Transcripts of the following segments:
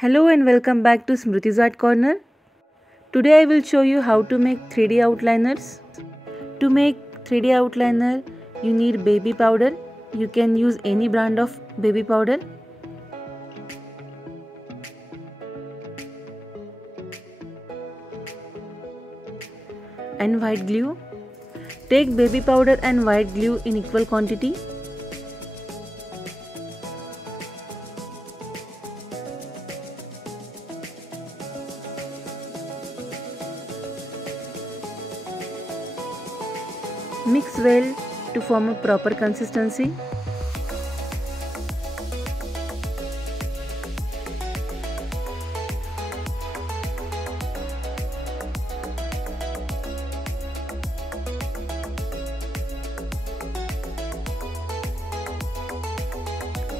Hello and welcome back to Smruti's Art Corner. Today I will show you how to make 3D outliners. To make 3D outliner, you need baby powder. You can use any brand of baby powder. And white glue. Take baby powder and white glue in equal quantity. Mix well to form a proper consistency.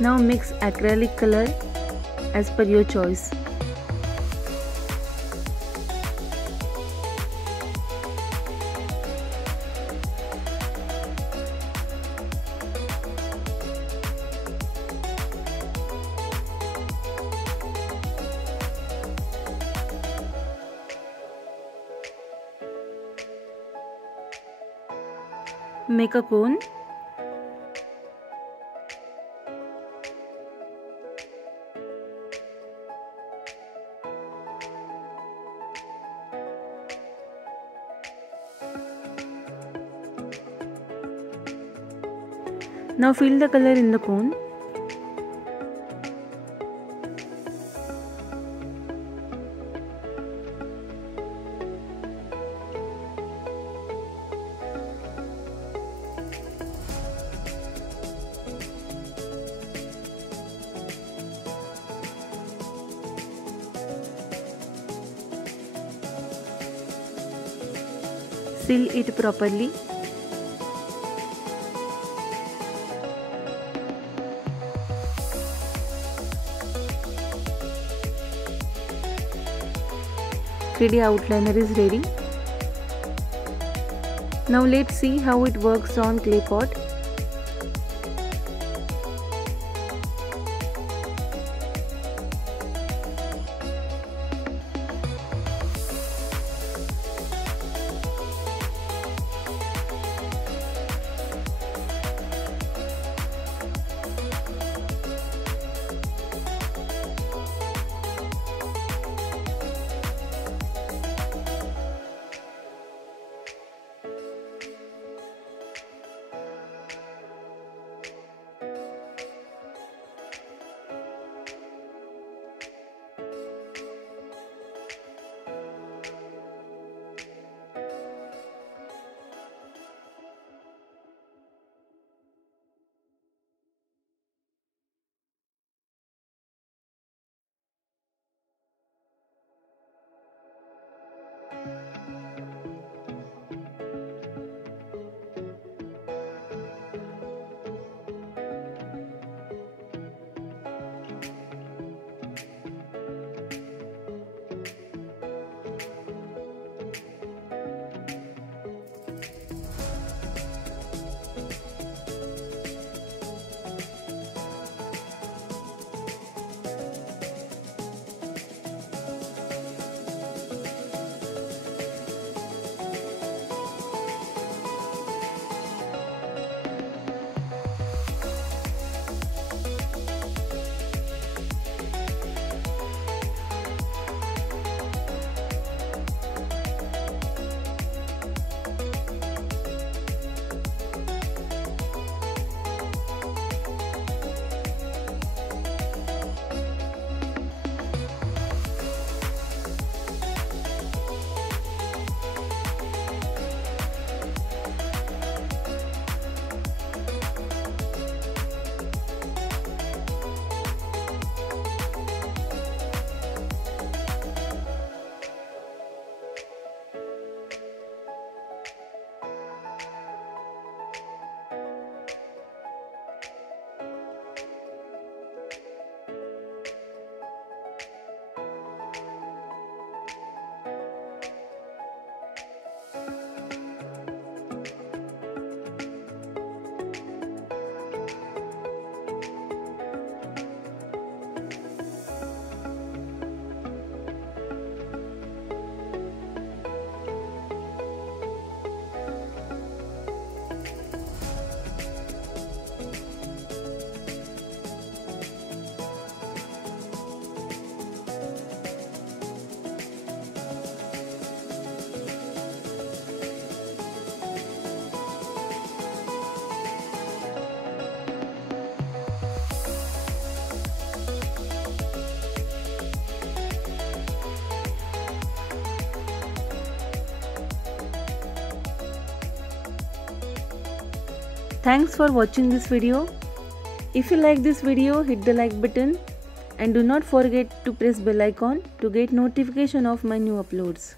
Now mix acrylic color as per your choice. Make a cone. Now fill the color in the cone. Seal it properly. "3D outliner is ready. Now let's see how it works on clay pot. Thanks for watching this video. If you like this video, hit the like button and do not forget to press bell icon to get notification of my new uploads.